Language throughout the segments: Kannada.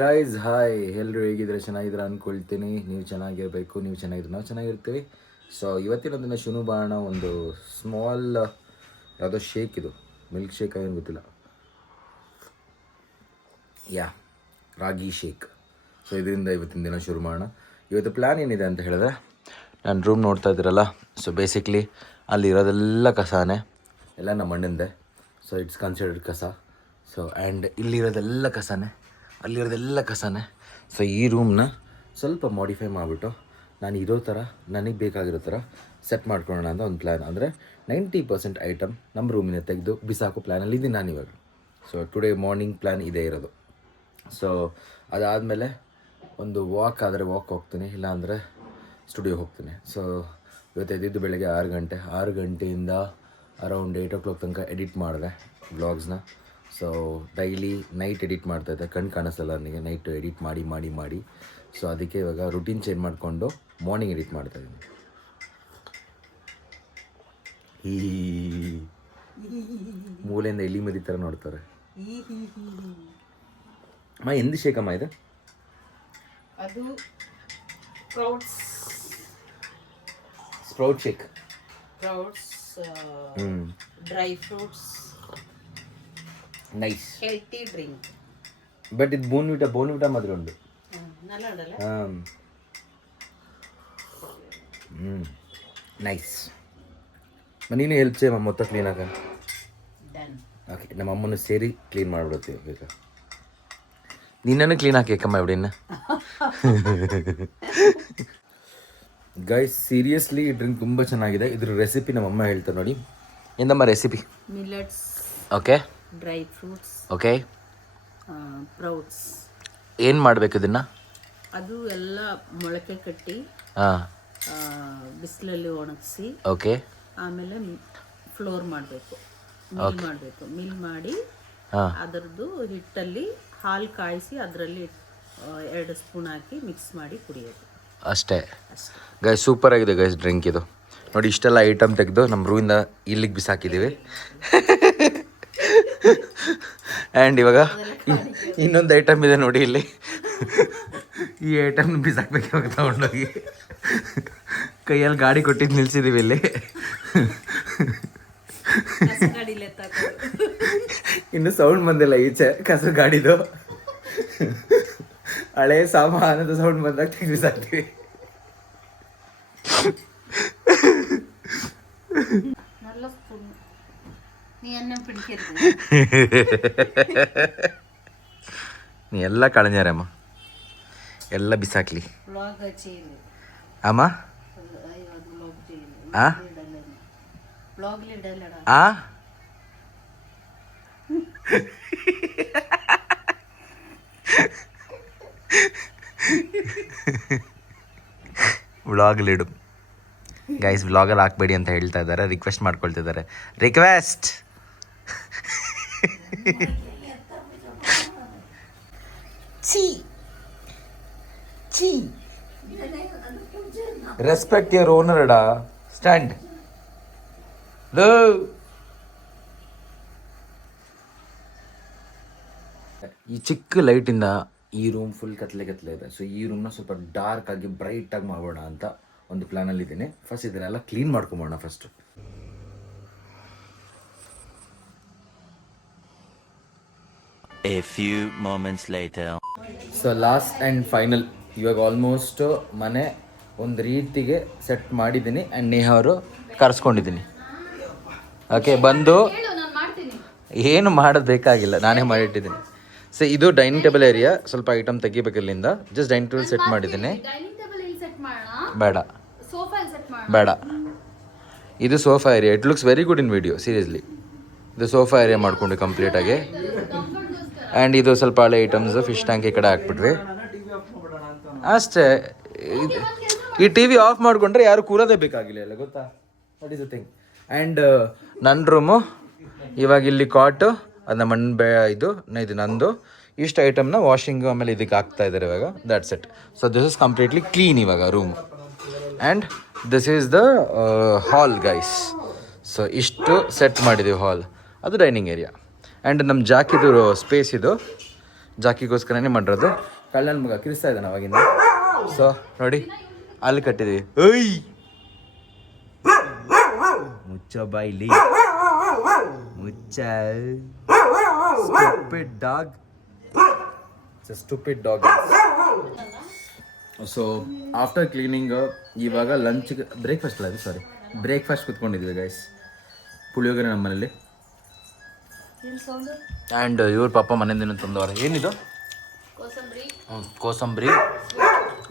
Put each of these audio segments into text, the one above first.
ಗೈಸ್ ಹಾಯ್, ಎಲ್ಲರೂ ಹೇಗಿದ್ರೆ ಚೆನ್ನಾಗಿದ್ರೆ ಅಂದ್ಕೊಳ್ತೀನಿ. ನೀವು ಚೆನ್ನಾಗಿರಬೇಕು, ನೀವು ಚೆನ್ನಾಗಿದ್ರೆ ನಾವು ಚೆನ್ನಾಗಿರ್ತೀವಿ. ಸೊ ಇವತ್ತಿನ ದಿನ ಶುನು ಬಾಣ ಒಂದು ಸ್ಮಾಲ್ ಯಾವುದೋ ಶೇಕ್, ಇದು ಮಿಲ್ಕ್ ಶೇಕ್ ಏನು ಗೊತ್ತಿಲ್ಲ, ರಾಗಿ ಶೇಕ್. ಸೊ ಇದರಿಂದ ಇವತ್ತಿನ ದಿನ ಶುರು ಮಾಡೋಣ. ಇವತ್ತು ಪ್ಲ್ಯಾನ್ ಏನಿದೆ ಅಂತ ಹೇಳಿದ್ರೆ, ನಾನು ರೂಮ್ ನೋಡ್ತಾ ಇದ್ದೀರಲ್ಲ, ಸೊ ಬೇಸಿಕ್ಲಿ ಅಲ್ಲಿರೋದೆಲ್ಲ ಕಸನೇ, ಎಲ್ಲ ನಮ್ಮ ಅಣ್ಣಂದೆ. ಸೊ ಇಟ್ಸ್ ಕನ್ಸಿಡರ್ಡ್ ಕಸ. ಸೊ ಆ್ಯಂಡ್ ಇಲ್ಲಿರೋದೆಲ್ಲ ಕಸನೇ, ಅಲ್ಲಿರೋದೆಲ್ಲ ಕಸನೇ. ಸೊ ಈ ರೂಮ್ನ ಸ್ವಲ್ಪ ಮಾಡಿಫೈ ಮಾಡಿಬಿಟ್ಟು ನಾನು ಇರೋ ಥರ, ನನಗೆ ಬೇಕಾಗಿರೋ ಥರ ಸೆಟ್ ಮಾಡ್ಕೊಳ್ಳೋಣ ಅಂತ ಒಂದು ಪ್ಲ್ಯಾನ್. ಅಂದರೆ 90% ಐಟಮ್ ನಮ್ಮ ರೂಮಿನ ತೆಗೆದು ಬಿಸಾಕೋ ಪ್ಲ್ಯಾನಲ್ಲಿ ಇದ್ದೀನಿ ನಾನು ಇವಾಗ. ಸೊ ಟುಡೇ ಮಾರ್ನಿಂಗ್ ಪ್ಲ್ಯಾನ್ ಇದೇ ಇರೋದು. ಸೊ ಅದಾದಮೇಲೆ ಒಂದು ವಾಕ್ ಆದರೆ ವಾಕ್ ಹೋಗ್ತೀನಿ, ಇಲ್ಲಾಂದರೆ ಸ್ಟುಡಿಯೋ ಹೋಗ್ತೀನಿ. ಸೊ ಇವತ್ತು ಎದ್ದಿದ್ದು ಬೆಳಗ್ಗೆ 6 ಗಂಟೆಯಿಂದ ಅರೌಂಡ್ 8 o'clock ತನಕ ಎಡಿಟ್ ಮಾಡಿದೆ ವ್ಲಾಗ್ಸ್ನ. ಸೊ ಡೈಲಿ ನೈಟ್ ಎಡಿಟ್ ಮಾಡ್ತಾಯಿದ್ದೆ, ಕಣ್ಣು ಕಾಣಿಸಲ್ಲ ನನಗೆ ನೈಟ್ ಎಡಿಟ್ ಮಾಡಿ ಮಾಡಿ ಮಾಡಿ. ಸೊ ಅದಕ್ಕೆ ಇವಾಗ ರುಟೀನ್ ಚೇಂಜ್ ಮಾಡಿಕೊಂಡು ಮಾರ್ನಿಂಗ್ ಎಡಿಟ್ ಮಾಡ್ತಾಯಿದ್ದೀನಿ. ಈ ಮೂಲೆಯಿಂದ ಎಲ್ಲಿ ಮರಿ ಥರ ನೋಡ್ತಾರೆ. ಎಂದು ಶೇಕಮ್ಮ ಇದು? ಅದು sprout shake. Dry fruits, nice healthy drink. But ಇದು ಬೋನ್ವಿಟಾ ಮಾತ್ರ ಉಂಟು. ನೈಸ್. ನೀನು ಹೆಲ್ಪ್ ചെയ്യ ಮೊತ್ತ ಕ್ಲೀನ್ ಆಗ. ಓಕೆ, ನಮ್ಮ ಅಮ್ಮನ ಸೇರಿ ಕ್ಲೀನ್ ಮಾಡಿಬಿಡ್ತೀವಿ ಈಗ. ನಿನ್ನನ್ನು ಕ್ಲೀನ್ ಹಾಕಮ್ಮ ಎವಿಡೆನ್ನ. ಗೈಸ್ ಸೀರಿಯಸ್ಲಿ ಈ ಡ್ರಿಂಕ್ ತುಂಬ ಚೆನ್ನಾಗಿದೆ. ಇದ್ರ ರೆಸಿಪಿ ನಮ್ಮಮ್ಮ ಹೇಳ್ತಾರೆ ನೋಡಿ. ಎಂದಮ್ಮ recipe? Millets, okay, dry fruits, okay, sprouts. ಏನು ಮಾಡಬೇಕು ಇದನ್ನು? ಅದು ಎಲ್ಲ ಮೊಳಕೆ ಕಟ್ಟಿ ಬಿಸಿಲಲ್ಲಿ ಒಣಗಿಸಿ, ಓಕೆ, ಆಮೇಲೆ ಫ್ಲೋರ್ ಮಾಡಬೇಕು, ಮಿಲ್ ಮಾಡಿ ಅದರದ್ದು ಹಿಟ್ಟಲ್ಲಿ ಹಾಲು ಕಾಯಿಸಿ ಅದರಲ್ಲಿ 2 ಸ್ಪೂನ್ ಹಾಕಿ ಮಿಕ್ಸ್ ಮಾಡಿ ಕುಡಿಯೋದು ಅಷ್ಟೇ. ಗೈಸ್ ಸೂಪರ್ ಆಗಿದೆ ಗೈಸ್ ಡ್ರಿಂಕ್ ಇದು. ನೋಡಿ ಇಷ್ಟೆಲ್ಲ ಐಟಮ್ ತೆಗೆದು ನಮ್ಮ ರೂಮಿಂದ ಇಲ್ಲಿಗೆ ಬಿಸಾಕಿದ್ದೀವಿ. ಆ್ಯಂಡ್ ಇವಾಗ ಇನ್ನೊಂದು ಐಟಮ್ ಇದೆ ನೋಡಿ ಇಲ್ಲಿ. ಈ ಐಟಮ್ ಬಿಸಾಕ್ಬೇಕು ಇವಾಗ ತಗೊಂಡೋಗಿ. ಕೈಯಲ್ಲಿ ಗಾಡಿ ಕೊಟ್ಟಿದ್ದು ನಿಲ್ಸಿದ್ದೀವಿ ಇಲ್ಲಿ. ಇನ್ನು ಸೌಂಡ್ ಬಂದಿಲ್ಲ ಈಚೆ ಕಸ ಗಾಡಿದು. ಹಳೆ ಸಾಮಾನದ ಸೌಂಡ್ ಬಂದಾಗ ತೆಗೆದು ಬಿಸಾಕ್ತೀವಿ. ನೀ ಎಲ್ಲ ಕಳഞ്ഞാരಮ್ಮ, ಎಲ್ಲ ಬಿಸಾಕ್ಲಿ ಅಮ್ಮ. ವ್ಲಾಗಲ್ಲಿಡು ಗೈಸ್, ವ್ಲಾಗಲ್ಲಿ ಹಾಕ್ಬೇಡಿ ಅಂತ ಹೇಳ್ತಾ ಇದ್ದಾರೆ, ರಿಕ್ವೆಸ್ಟ್ ಮಾಡ್ಕೊಳ್ತಿದ್ದಾರೆ. ರಿಕ್ವೆಸ್ಟ್. ರೆಸ್ಪೆಕ್ಟ್ ಯುವರ್ ಓನರ್ ಅಡ. ಸ್ಟ್ಯಾಂಡ್. ಈ ಚಿಕ್ಕ ಲೈಟಿಂದ ಈ ರೂಮ್ ಫುಲ್ ಕತ್ಲೆ ಇದೆ. ಸೊ ಈ ರೂಮ್ನ ಸ್ವಲ್ಪ ಡಾರ್ಕ್ ಆಗಿ ಬ್ರೈಟ್ ಆಗಿ ಮಾಡೋಣ ಅಂತ ಒಂದು ಪ್ಲಾನಲ್ಲಿ ಇದ್ದೀನಿ. ಫಸ್ಟ್ ಇದನ್ನೆಲ್ಲ ಕ್ಲೀನ್ ಮಾಡ್ಕೊಂಬೋಣ first. A few moments later. So last and final, ಇವಾಗ ಆಲ್ಮೋಸ್ಟ್ ಮನೆ ಒಂದು ರೀತಿಗೆ ಸೆಟ್ ಮಾಡಿದ್ದೀನಿ. ಆ್ಯಂಡ್ ನೇಹ ಅವರು ಕರೆಸ್ಕೊಂಡಿದ್ದೀನಿ. ಓಕೆ, ಬಂದು ಏನು ಮಾಡೋದು ಬೇಕಾಗಿಲ್ಲ, ನಾನೇ ಮಾಡಿಟ್ಟಿದ್ದೀನಿ. ಸೊ ಇದು ಡೈನಿಂಗ್ ಟೇಬಲ್ ಏರಿಯಾ. ಸ್ವಲ್ಪ ಐಟಮ್ ತೆಗಿಬೇಕು ಇಲ್ಲಿಂದ. ಜಸ್ಟ್ ಡೈನಿಂಗ್ ಟೇಬಲ್ ಸೆಟ್ ಮಾಡಿದ್ದೀನಿ. ಬೇಡ, ಇದು sofa area. It looks very good in video, seriously. ಇದು ಸೋಫಾ ಏರಿಯಾ ಮಾಡ್ಕೊಂಡು ಕಂಪ್ಲೀಟಾಗಿ. ಆ್ಯಂಡ್ ಇದು ಸ್ವಲ್ಪ ಹಳೆ ಐಟಮ್ಸು, ಫಿಶ್ ಟ್ಯಾಂಕ್ ಈ ಕಡೆ ಹಾಕ್ಬಿಟ್ವಿ ಅಷ್ಟೇ. ಈ ಟಿ ವಿ ಆಫ್ ಮಾಡಿಕೊಂಡ್ರೆ ಯಾರು ಕೂರೋದೇ ಬೇಕಾಗಿಲ್ಲ, ಎಲ್ಲ ಗೊತ್ತಾ? What is the thing. And ನನ್ನ ರೂಮು ಇವಾಗ ಇಲ್ಲಿ ಕಾಟು, ಅದು ನಮ್ಮ ಇದು ನಂದು. ಇಷ್ಟು ಐಟಮ್ನ ವಾಷಿಂಗು ಆಮೇಲೆ ಇದಕ್ಕೆ ಹಾಕ್ತಾ ಇದ್ದಾರೆ ಇವಾಗ. That's it. So this is completely clean ಇವಾಗ room. And this is the hall guys. So ಇಷ್ಟು ಸೆಟ್ ಮಾಡಿದ್ದೀವಿ ಹಾಲ್. ಅದು ಡೈನಿಂಗ್ ಏರಿಯಾ. ಆ್ಯಂಡ್ ನಮ್ಮ ಜಾಕಿದು ಸ್ಪೇಸ್ ಇದು. ಜಾಕಿಗೋಸ್ಕರನೇ ಮಾಡಿರೋದು. ಕಳ್ಳನ ಮಗ ಕಿರಿಸ್ತಾ ಇದ್ದಾನೆ ಅವಾಗಿಂದ. ಸೊ ನೋಡಿ ಅಲ್ಲಿ ಕಟ್ಟಿದ್ದೀವಿ. ಏಯ್ ಮುಚ್ಚ ಬಾಯ್ಲಿ ಮುಚ್ಚ. Stupid dog. Stupid dog. So after cleaning ಇವಾಗ ಲಂಚ್ಗೆ ಬ್ರೇಕ್ಫಾಸ್ಟ್ ಅಲ್ಲ ಸಾರಿ ಬ್ರೇಕ್ಫಾಸ್ಟ್ ಕುತ್ಕೊಂಡಿದ್ವಿ ಗೈಸ್. ಪುಳಿಯೋಗರೆ ನಮ್ಮ ಮನೇಲಿ. ಆ್ಯಂಡ್ ಇವ್ರ ಪಾಪ ಮನೆಯಿಂದ ತಂದವ್ರೆ. ಏನಿದು? ಕೋಸಂಬರಿ.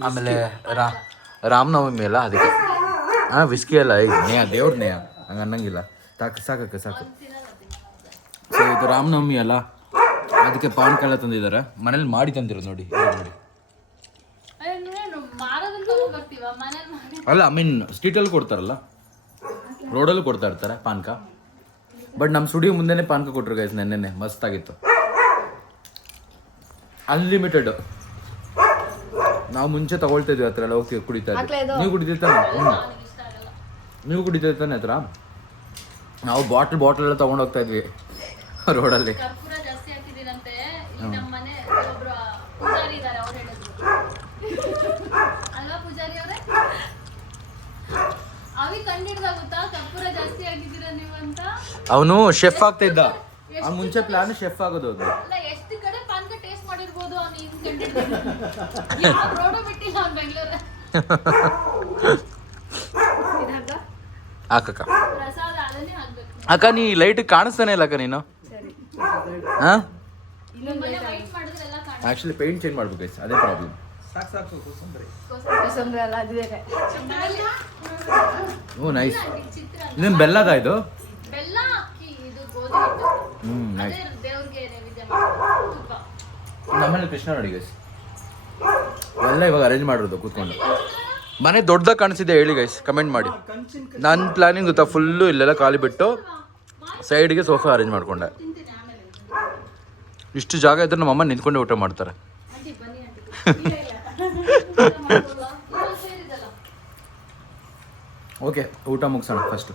ಆಮೇಲೆ ರಾಮನವಮಿ ಅಲ್ಲ ಅದಕ್ಕೆ. ವಿಸ್ಕಿ ಅಲ್ಲ, ಈಗ ನೇಹ ದೇವ್ರ ನೇಹ ಹಂಗೆ ಅನ್ನಂಗಿಲ್ಲ. ಸಾಕು. ಸೊ ಇದು ರಾಮನವಮಿ ಅಲ್ಲ ಅದಕ್ಕೆ ಪಾನ್ಕಾಳ ತಂದಿದ್ದಾರೆ. ಮನೇಲಿ ಮಾಡಿ ತಂದಿರೋದು ನೋಡಿ. ಅಲ್ಲ ಐ ಮೀನ್ ಸ್ಟ್ರೀಟಲ್ಲಿ ಕೊಡ್ತಾರಲ್ಲ, ರೋಡಲ್ಲೂ ಕೊಡ್ತಾ ಇರ್ತಾರೆ ಪಾನ್ಕ. ಬಟ್ ನಮ್ಮ ಸ್ಟುಡಿಯೋ ಮುಂದೆನೇ ಪಾನ್ಕ ಕೊಟ್ಟರು ಗೈಸ್ ನೆನ್ನೆ. ಮಸ್ತಾಗಿತ್ತು. ಅನ್ಲಿಮಿಟೆಡ್. ನಾವು ಮುಂಚೆ ತಗೊಳ್ತಾ ಇದ್ವಿ ಹತ್ರ ಎಲ್ಲ ಹೋಗ್ತೀವಿ ಕುಡಿತಾ ಇದ್ವಿ. ನೀವು ಕುಡಿತಾನೆ? ನೀವು ಕುಡಿತಾನೆ ಹತ್ರ? ನಾವು ಬಾಟಲ್ ಎಲ್ಲ ತೊಗೊಂಡು ಹೋಗ್ತಾ ಇದ್ವಿ ರೋಡಲ್ಲಿ. ಅವನು ಶೆಫ್ ಆಗ್ತಾ ಇದ್ದ. ಅವ್ನು ಮುಂಚೆ ಪ್ಲಾನ್ ಶೆಫ್ ಆಗೋದು. ಅದು ಹಾಕಕ್ಕ ಅಕ್ಕ, ನೀ ಲೈಟ್ ಕಾಣಿಸ್ತಾನೆ ಇಲ್ಲ ಅಕ್ಕ ನೀನು. ಹಾಂ ಆ್ಯಕ್ಚುಲಿ ಪೇಂಟ್ ಚೇಂಜ್ ಮಾಡ್ಬೇಕು ಗೈಸ್, ಅದೇ ಪ್ರಾಬ್ಲಮ್. ಓ ನೈಸ್. ಇದೇನು ಬೆಲ್ಲದ ಇದು? ನೈಸ್. ನಮ್ಮಲ್ಲಿ ಕೃಷ್ಣ ನೋಡಿ ಗೈಸ್ ಎಲ್ಲ ಇವಾಗ ಅರೇಂಜ್ ಮಾಡಿರೋದು ಕೂತ್ಕೊಂಡು. ಮನೆ ದೊಡ್ಡದಾಗಿ ಕಾಣಿಸಿದೆ ಹೇಳಿ ಗೈಸ್, ಕಮೆಂಟ್ ಮಾಡಿ. ನನ್ನ ಪ್ಲಾನಿಂಗ್ ಗೊತ್ತಾ, ಫುಲ್ಲು ಇಲ್ಲೆಲ್ಲ ಖಾಲಿ ಬಿಟ್ಟು ಸೈಡ್ಗೆ ಸೋಫಾ ಅರೇಂಜ್ ಮಾಡ್ಕೊಂಡೆ. ಇಷ್ಟು ಜಾಗ ಇದ್ರೆ ನಮ್ಮ ಅಮ್ಮ ನಿಂತ್ಕೊಂಡೆ ಊಟ ಮಾಡ್ತಾರೆ. ಓಕೆ, ಊಟ ಮುಗಿಸೋಣ ಫಸ್ಟು.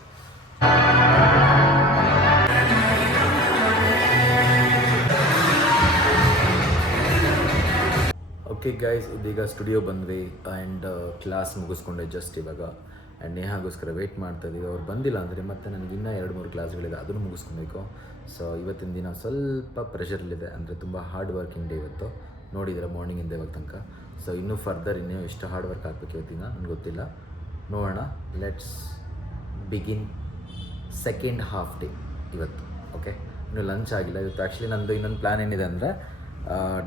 ಓಕೆ ಗೈಸ್, ಇದೀಗ ಸ್ಟುಡಿಯೋ ಬಂದ್ವಿ ಆ್ಯಂಡ್ ಕ್ಲಾಸ್ ಮುಗಿಸ್ಕೊಂಡೆ ಜಸ್ಟ್ ಇವಾಗ. ಆ್ಯಂಡ್ ನೇಹಾಗೋಸ್ಕರ ವೆಯ್ಟ್ ಮಾಡ್ತಾಯಿದ್ದೀವಿ. ಅವ್ರು ಬಂದಿಲ್ಲ ಅಂದರೆ ಮತ್ತೆ ನನಗೆ ಇನ್ನೂ 2-3 ಕ್ಲಾಸ್ಗಳಿದೆ, ಅದನ್ನು ಮುಗಿಸ್ಕೊಬೇಕು. ಸೊ ಇವತ್ತಿನ ದಿನ ಸ್ವಲ್ಪ ಪ್ರೆಷರಲ್ಲಿದೆ, ಅಂದರೆ ತುಂಬ ಹಾರ್ಡ್ ವರ್ಕಿಂಗ್ ಡೇ ಇವತ್ತು. ನೋಡಿದರೆ ಮಾರ್ನಿಂಗಿಂದ ಇವಾಗ ತನಕ. ಸೊ ಇನ್ನೂ ಫರ್ದರ್ ಇನ್ನೂ ಎಷ್ಟು ಹಾರ್ಡ್ ವರ್ಕ್ ಆಗಬೇಕು ಇವತ್ತಿನ ನನಗೆ ಗೊತ್ತಿಲ್ಲ, ನೋಡೋಣ. Let's begin second half day ಇವತ್ತು. ಓಕೆ, ಇನ್ನೂ ಲಂಚ್ ಆಗಿಲ್ಲ ಇವತ್ತು. ಆ್ಯಕ್ಚುಲಿ ನಂದು ಇನ್ನೊಂದು ಪ್ಲ್ಯಾನ್ ಏನಿದೆ ಅಂದರೆ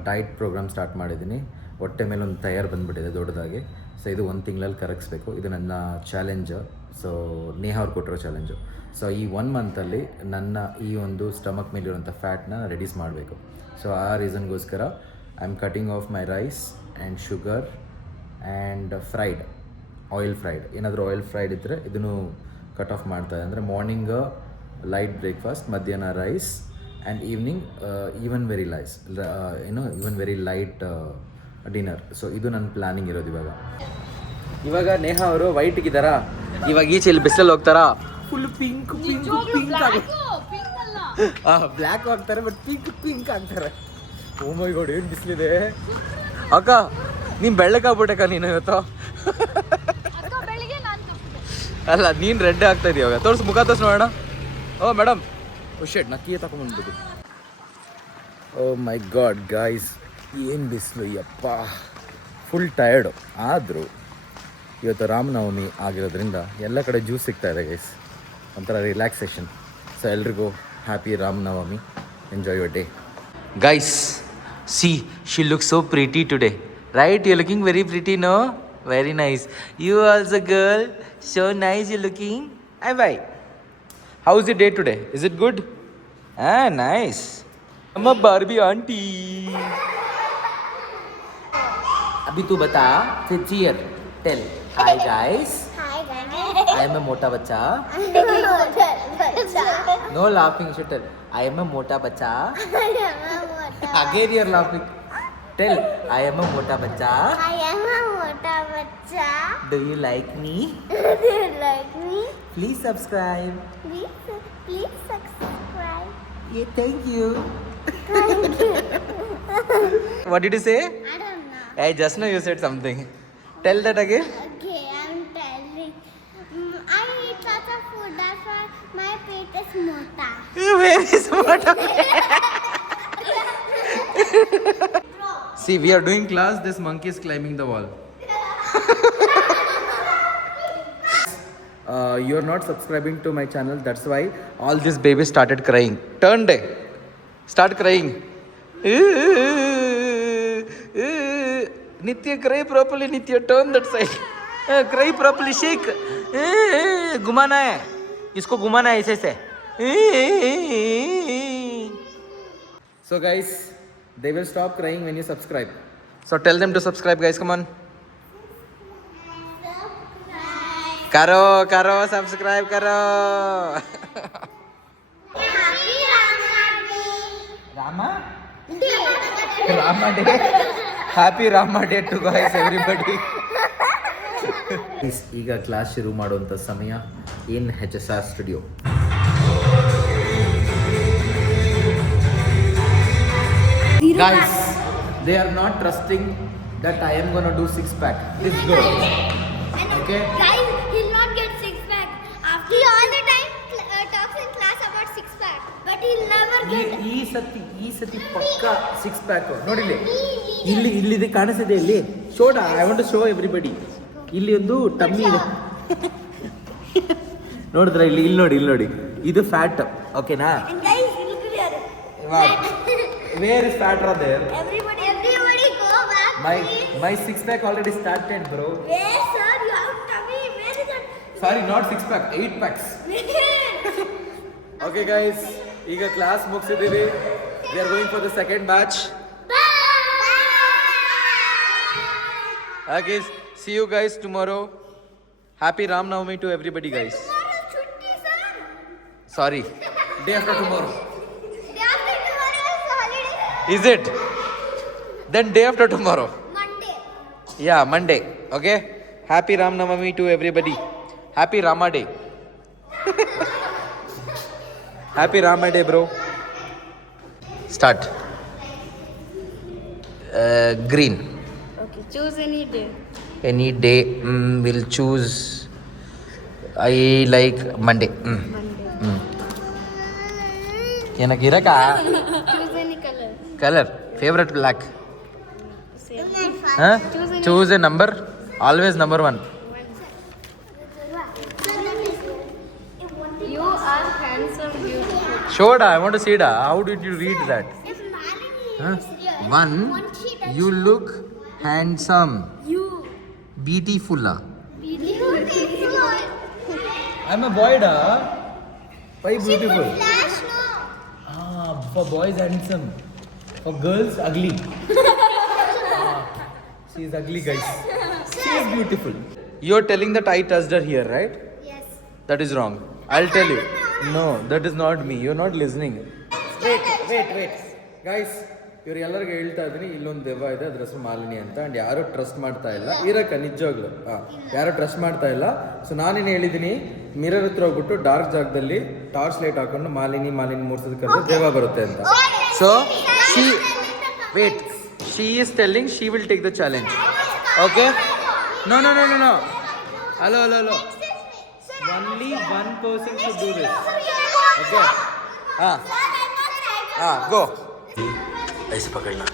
ಡಯಟ್ ಪ್ರೋಗ್ರಾಮ್ ಸ್ಟಾರ್ಟ್ ಮಾಡಿದ್ದೀನಿ. ಹೊಟ್ಟೆ ಮೇಲೆ ಒಂದು ತಯಾರು ಬಂದುಬಿಟ್ಟಿದೆ ದೊಡ್ಡದಾಗಿ. ಸೊ ಇದು 1 ತಿಂಗಳಲ್ಲಿ ಕರಗಿಸ್ಬೇಕು. ಇದು ನನ್ನ ಚಾಲೆಂಜು. ಸೊ ನೇಹ ಅವ್ರು ಕೊಟ್ಟಿರೋ ಚಾಲೆಂಜು. ಸೊ ಈ 1 ಮಂತಲ್ಲಿ ನನ್ನ ಈ ಒಂದು ಸ್ಟಮಕ್ ಮೇಲಿರುವಂಥ ಫ್ಯಾಟ್ನ ರೆಡ್ಯೂಸ್ ಮಾಡಬೇಕು. ಸೊ ಆ ರೀಸನ್ಗೋಸ್ಕರ I am cutting off my rice and sugar and oil fried. ಏನಾದರೂ ಆಯಿಲ್ ಫ್ರೈಡ್ ಇದ್ದರೆ ಇದನ್ನು ಕಟ್ ಆಫ್ ಮಾಡ್ತಾಯಿದೆ. ಅಂದರೆ ಮಾರ್ನಿಂಗ್ ಲೈಟ್ ಬ್ರೇಕ್ಫಾಸ್ಟ್, ಮಧ್ಯಾಹ್ನ rice and evening even very light dinner. So ಇದು ನನ್ನ ಪ್ಲಾನಿಂಗ್ ಇರೋದು ಇವಾಗ ನೇಹ ಅವರು ವೈಟ್ಗಿದ್ದಾರಾ, ಇವಾಗ ಈಚೆ ಇಲ್ಲಿ ಬಿಸಿಲಲ್ಲಿ ಹೋಗ್ತಾರಾ, ಫುಲ್ ಪಿಂಕ್ ಬ್ಲ್ಯಾಕ್ ಆಗ್ತಾರೆ, ಬಟ್ ಪಿಂಕ್ ಆಗ್ತಾರೆ. ಓ ಮೈ ಗಾಡ್, ಏನು ಬಿಸಿಲಿದೆ ಅಕ್ಕ. ನೀನು ಬೆಳ್ಳಕ್ಕಾಗ್ಬಿಟ್ಟಕ್ಕ ನೀನು ಇವತ್ತು. ಅಲ್ಲ, ನೀನು ರೆಡ್ ಆಗ್ತಾ ಇದೀಯ ಇವಾಗ. ತೋರಿಸಿ, ಮುಖ ತೋರಿಸಿ ನೋಡೋಣ. ಓ ಮೇಡಮ್, ಶೇಟ್ ನಕ್ಕಿಯೇ ತಗೊಂಡ್ಬಂದ್ಬಿಟ್ಟು. ಓ ಮೈ ಗಾಡ್ ಗಾಯ್ಸ್, ಏನು ಬಿಸಿಲು ಯಪ್ಪ. Full tired. ಆದರೂ ಇವತ್ತು ರಾಮನವಮಿ ಆಗಿರೋದ್ರಿಂದ ಎಲ್ಲ ಕಡೆ ಜ್ಯೂಸ್ ಸಿಗ್ತಾಯಿದೆ ಗೈಸ್, ಒಂಥರ ರಿಲ್ಯಾಕ್ಸೇಷನ್. ಸೊ ಎಲ್ರಿಗೂ happy Ramanavami. Enjoy your day guys. See, she look so pretty today, right? You looking very pretty, no? Very nice. You also girl, so nice you're looking. Hi, bye. How's the day today? Is it good? Ah, nice. I'm a Barbie auntie. Abhi tu bata, फिर cheer. Tell. Hi guys. Hi guys. I am a mota bacha. No laughing, you should tell. I am a mota bacha. Again you're laughing. Tell. I am a mota bacha. I am a mota bacha. Do you like me? Do you like me? Please subscribe. Please subscribe. Yeah, thank you. Thank you. What did you say? I don't know. Hey, just now you said something. Tell that again. Okay, I'm telling. I eat lots of food. That's why my plate is mota. Very smart. See, we are doing class. This monkey is climbing the wall. You're not subscribing to my channel. That's why all these babies started crying. Turn day. Start crying. Nitya, cry properly. Nitya, turn that side. Cry properly. Shake. घुमाना है. इसको घुमाना है ऐसे से. So guys, they will stop crying when you subscribe. So tell them to subscribe, guys. Come on. करो करो सब्सक्राइब करो. Happy Rama? Day. Rama Day. Happy Rama Day to guys everybody. ಈಗ ಕ್ಲಾಸ್ ಶುರು ಮಾಡುವಂಥ ಸಮಯ ಇನ್ HSR studio. Guys, they are not trusting that I am gonna do six-pack. This girl. Okay? Guys, he'll not get six pack. He all the time talks in class about six pack, but he'll never get. ಈ ಸತಿ ಪಕ್ಕ ಸಿಕ್ಸ್ ಪ್ಯಾಕ್ ನೋಡಿಲ್ಲಿ. ಇಲ್ಲಿ ಕಾಣಿಸಿದೆ ಇಲ್ಲಿ. ಶೋಡ I want to show everybody. ಇಲ್ಲಿ ಒಂದು ಟಮ್ಮಿ ಇದೆ. ನೋಡಿದ್ರ ಇಲ್ಲಿ ನೋಡಿ ಇದು ಫ್ಯಾಟ್. ಓಕೆನಾ? And guys, look here. Where is fat are there? Everybody go back. My six pack already started, bro. Where, sir? You have tummy. Where is it? Sorry, not six pack, 8 packs. Okay, guys. ಈಗ class ಮುಗಿಸಿದ್ದೀವಿ. We are going for the second batch. Okay, see you guys tomorrow. Happy Ram Navami to everybody, guys. Tomorrow chutti, sir. Sorry, day after tomorrow. Day after tomorrow is holiday. Is it? Then day after tomorrow. Monday. Yeah, Monday. Okay. Happy Ram Navami to everybody. Happy Rama Day. Happy Rama Day, bro. Start. Green. Okay, choose any day. Any day. We'll choose. I like Monday. ಏನಕ್ಕಿರಕ್ಕ? Choose any color. Color. Favorite black. Same. Huh? Choose a number. Always number 1. You are handsome, beautiful. Shoda, I want to see da. How did you read that? Huh? 1. You look handsome. You Beautiful. beautiful. I'm a boy da. Why beautiful? Flash no. For boys handsome. For girls ugly. She is ugly, guys. She is beautiful. You're telling that I touched her here, right? Yes. That is wrong. I'll tell you. No, that is not me. You're not listening. Wait. Guys, ಇವರೆಲ್ಲರಿಗೂ ಹೇಳ್ತಾ ಇದ್ದೀನಿ, ಇಲ್ಲೊಂದು ದೆವ್ವ ಇದೆ, ಅದ್ರ ಹೆಸರು ಮಾಲಿನಿ ಅಂತ. ಆ್ಯಂಡ್ ಯಾರೂ ಟ್ರಸ್ಟ್ ಮಾಡ್ತಾ ಇಲ್ಲ. ಇರಕ್ಕ ನಿಜವಾಗ್ಲು ಯಾರೂ ಟ್ರಸ್ಟ್ ಮಾಡ್ತಾ ಇಲ್ಲ. ಸೊ ನಾನೇನು ಹೇಳಿದ್ದೀನಿ, ಮಿರರ್ ಹತ್ರ ಹೋಗ್ಬಿಟ್ಟು ಡಾರ್ಕ್ ಜಾಗದಲ್ಲಿ ಟಾರ್ಚ್ ಲೈಟ್ ಹಾಕೊಂಡು ಮಾಲಿನಿ 3 ಸತಿ ಕರೆದ್ರೆ ದೆವ್ವ ಬರುತ್ತೆ ಅಂತ. So she is telling she will take the challenge. Okay? No. Hello. Only one person should do this. Okay? Go. ऐसे पकड़ना.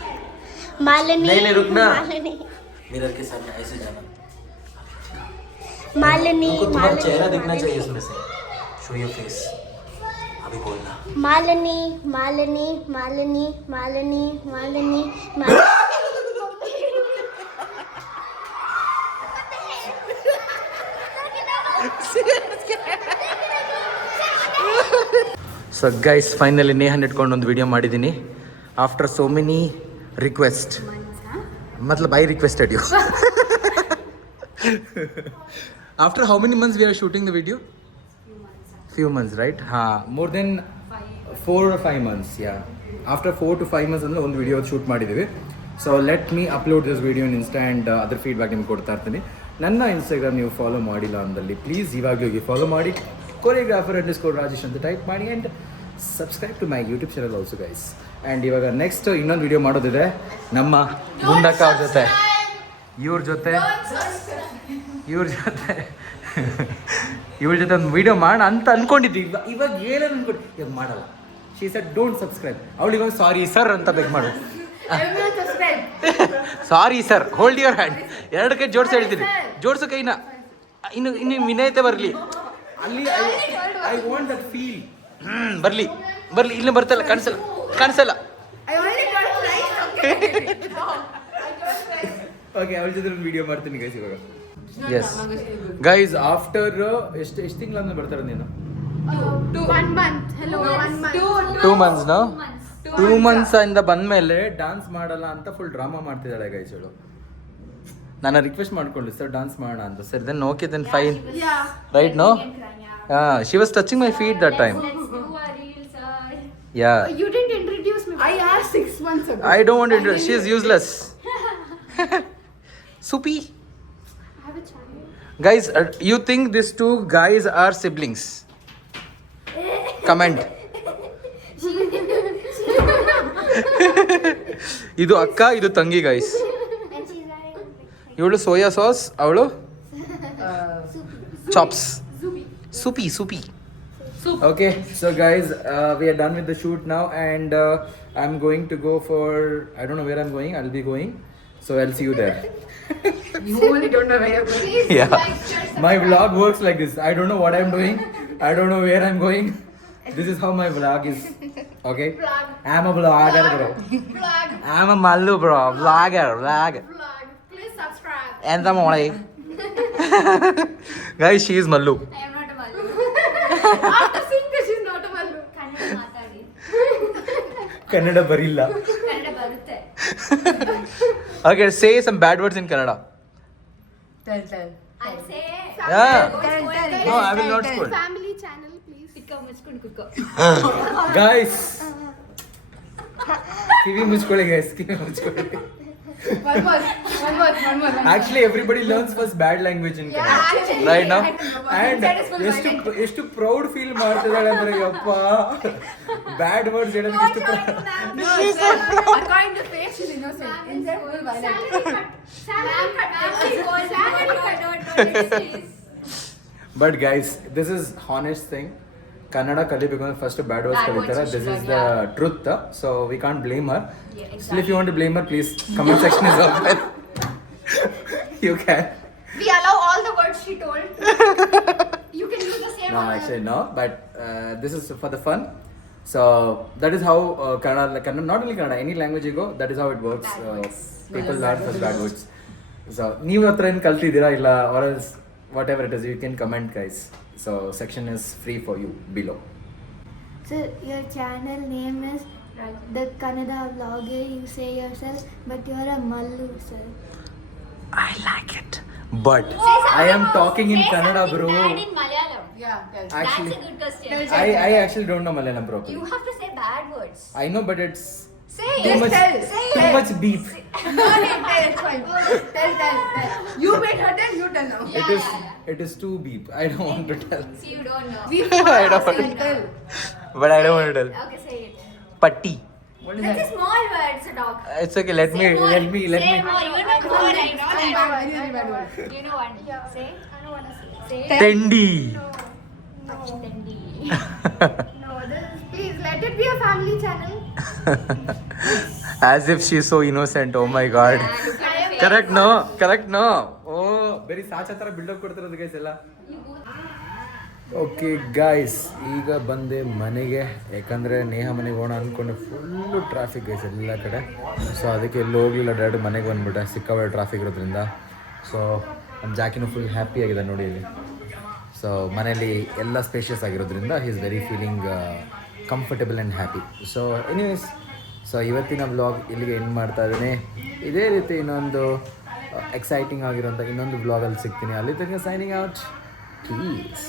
मालिनी. नहीं, रुकना. मालिनी. मिरर के सामने ऐसे जाना. मालिनी. तुमको तुम्हारा चेहरा दिखना चाहिए इसमें से. Show your face. अभी बोलना. मालिनी. ಸೊ ಗೈಸ್ ಫೈನಲಿ ನೇಹನ್ ಇಟ್ಕೊಂಡು ಒಂದು ವಿಡಿಯೋ ಮಾಡಿದ್ದೀನಿ ಆಫ್ಟರ್ ಸೋ ಮೆನಿ ರಿಕ್ವೆಸ್ಟ್. ಮತ್ಲಬ್ I requested you. After how many months we are shooting the video? Few months, right? More than 4 or 5 months. Yeah, after 4 to 5 months ಅಂದ್ರೆ ಒಂದು ವಿಡಿಯೋ ಶೂಟ್ ಮಾಡಿದ್ದೀವಿ. So let me upload this video in insta and other feedback ನಿಮ್ಗೆ ಕೊಡ್ತಾ ಇರ್ತೀನಿ. ನನ್ನ ಇನ್ಸ್ಟಾಗ್ರಾಮ್ ನೀವು ಫಾಲೋ ಮಾಡಿಲ್ಲ ಅಂದಲ್ಲಿ ಪ್ಲೀಸ್ ಇವಾಗಲೇ ಹೋಗಿ ಫಾಲೋ ಮಾಡಿ. ಕೊರಿಯೋಗ್ರಾಫರ್ _ರಾಜೇಶ್ ಅಂತ ಟೈಪ್ ಮಾಡಿ and subscribe to my YouTube channel also guys. And ಇವಾಗ ನೆಕ್ಸ್ಟ್ ಇನ್ನೊಂದು ವಿಡಿಯೋ ಮಾಡೋದಿದೆ ನಮ್ಮ ಗುಂಡಕ್ಕ ಅವ್ರ ಜೊತೆ ಇವ್ರ ಜೊತೆ ಒಂದು ವಿಡಿಯೋ ಮಾಡೋಣ ಅಂತ ಅನ್ಕೊಂಡಿದ್ವಿ. ಇವಾಗ ಏನೇನು ಅನ್ಕೊಂಡು ಇವಾಗ ಮಾಡಲ್ಲ. She said don't subscribe. ಅವಳು ಇವಾಗ ಸಾರಿ ಸರ್ ಅಂತ ಬೆಗ್ ಮಾಡು. Sorry sir, hold your hand. 2 ಕೈ ಜೋಡಿಸಿ ಹೇಳ್ತೀನಿ, ಜೋಡಿಸೋ ಕೈನ. ಇನ್ನು ವಿನಯತೆ ಬರಲಿ ಅಲ್ಲಿ. I want that feel. ಬರಲಿ ಇನ್ನು ಬರ್ತಲ್ಲ, ಕಾಣಿಸಲ್ಲ. ಓಕೆ, ಅವಳ ಜೊತೆ ಒಂದು ವಿಡಿಯೋ ಮಾಡ್ತೀನಿ ಗೈಸ್ ಇವಾಗ. ಎಸ್ ಗೈಸ್, ಆಫ್ಟರ್ ಎಷ್ಟು ತಿಂಗಳಾದ್ಮೇಲೆ ಬರ್ತಾರೆ ನೀನು? 1 month. Hello, 1 month. 2 months no? 2 months ಇಂದ ಬಂದ್ಮೇಲೆ ಡಾನ್ಸ್ ಮಾಡಲ್ಲ ಅಂತ ಫುಲ್ ಡ್ರಾಮಾ ಮಾಡ್ತಿದ್ದಾಳೆ ಗೈಸ್ ಹೇಳು. ನಾನು ರಿಕ್ವೆಸ್ಟ್ ಮಾಡ್ಕೊಂಡ್ಲಿ ಸರ್ ಡಾನ್ಸ್ ಮಾಡೋಣ ಅಂತ. Sir then okay, then fine, right no? She was touching my feet that time. Yeah. You didn't introduce me. I asked 6 months ago. I don't want to introduce. She is useless. Soupy. I have a channel. Guys, you think these 2 guys are siblings? Comment. ಇದು ಅಕ್ಕ, ಇದು ತಂಗಿ ಗೈಸ್. ಇವಳು ಸೋಯಾ ಸಾಸ್, ಅವಳು chops. Soupy. Okay, so guys, we are done with the shoot now, and I'm going to go for, I don't know where I'm going. I'll be going, so I'll see you there. You only don't know where you're going. Yeah, my vlog works like this. I don't know what I'm doing. I don't know where I'm going. This is how my vlog is. Okay, I'm a vlogger, bro. I'm a mallu, bro. Vlogger. Please subscribe. And the morning. Guys, she is Mallu. I am not a Mallu. After seeing this, she's not a Mallu. Kannada barilla. Okay, say some bad words in Kannada. Tell. I'll say. Yeah. Tell. No, I will not scold. Family channel, please. Guys. ಕಿವಿ ಮುಚ್ಕೊಳ್ಳಿ guys, ಕಿವಿ ಮುಚ್ಕೊಳ್ಳಿ. One more. Actually, everybody learns first bad language in Kannada. Actually, Right now? I don't know. And That is full ಎಷ್ಟು ಪ್ರೌಡ್ ಫೀಲ್ ಮಾಡ್ತಿದ್ದಾಳೆ ಅಂದ್ರೆ ಯಪ್ಪ, ಬ್ಯಾಡ್ ವರ್ಡ್ಸ್ ಹೇಳೋದಕ್ಕೆ ಎಷ್ಟು According to face, she's innocent. Inside, full violent. But guys, this is honest thing. Kannada ಕಲಿಬೇಕು ಅಂದ್ರೆ ಫಸ್ಟ್ ಬ್ಯಾಡ್ ವರ್ಡ್ಸ್ ಕಲಿತಾರೆ. This is the truth. So we can't blame Har. Still, if you want to blame her, please, comment section is open. You can. We allow all the words she told. You can use the same No, one. actually no. But this is for the fun. So that is how Kannada, not only Kannada, any language you go, that is how it works. People learn first bad words. So ನೀವು ಹತ್ರ ಏನು ಕಲ್ತಿದ್ದೀರಾ ಇಲ್ಲ, or else whatever it is, you can comment guys. So section is free for you below. So your channel name is the Kannada vlogger. You say yourself, but you're a Mallu, sir. I like it. But I am talking in Kannada, bro. Bad in Malayalam. Yeah, tell. Actually, That's a good question. I actually don't know Malayalam properly. You have to say bad words. I know, but it's Say too it. much, Say too much beep. No, tell. It's fine. Tell. You made her tell, you tell now. It is too beep. I don't want to tell. See, you don't know. I don't want to Tell. But I don't want to tell. Okay, say it. Patti. What is That's a that? small word, so dog. It's okay. Let me. Say more. Say Say more. You know more. I know Very that. bad word. You know what? Say. I don't want to say. Say. Tendi. Tendi. No, please let it be a family channel. As if she's so innocent. Oh my God. Look at her face. Correct no. Oh, very ಸಾಚಾ ತರ ಬಿಲ್ಡಪ್ ಕೊಡ್ತಿರೋದು ಗೈಸ್ ಎಲ್ಲ. ಓಕೆ ಗಾಯ್ಸ್, ಈಗ ಬಂದೆ ಮನೆಗೆ. ಯಾಕಂದರೆ ನೇಹ ಮನೆಗೆ ಹೋಗೋಣ ಅಂದ್ಕೊಂಡು ಫುಲ್ಲು ಟ್ರಾಫಿಕ್ ಗೈಸ್ ಎಲ್ಲ ಕಡೆ. ಸೊ ಅದಕ್ಕೆ ಎಲ್ಲೂ ಹೋಗಲಿಲ್ಲ, ಡೈರೆಕ್ಟ್ ಮನೆಗೆ ಬಂದುಬಿಟ್ಟೆ. ಸಿಕ್ಕಾಬೇ ಟ್ರಾಫಿಕ್ ಇರೋದ್ರಿಂದ. ಸೊ ನಮ್ಮ ಜಾಕಿನೂ ಫುಲ್ ಹ್ಯಾಪಿ ಆಗಿದೆ ನೋಡಿ ಇಲ್ಲಿ. ಸೊ ಮನೇಲಿ ಎಲ್ಲ ಸ್ಪೇಷಿಯಸ್ ಆಗಿರೋದ್ರಿಂದ he is very feeling comfortable and happy. So anyways, so ಇವತ್ತಿನ ವ್ಲಾಗ್ ಇಲ್ಲಿಗೆ ಎಂಡ್ ಮಾಡ್ತಾ ಇದ್ದೀನಿ. ಇದೇ ರೀತಿ ಇನ್ನೊಂದು ಎಕ್ಸೈಟಿಂಗ್ ಆಗಿರೋಂಥ ಇನ್ನೊಂದು ವ್ಲಾಗಲ್ಲಿ ಸಿಗ್ತೀನಿ. ಅಲ್ಲಿ ತನಕ ಸೈನಿಂಗ್ ಔಟ್. ಪ್ಲೀಸ್.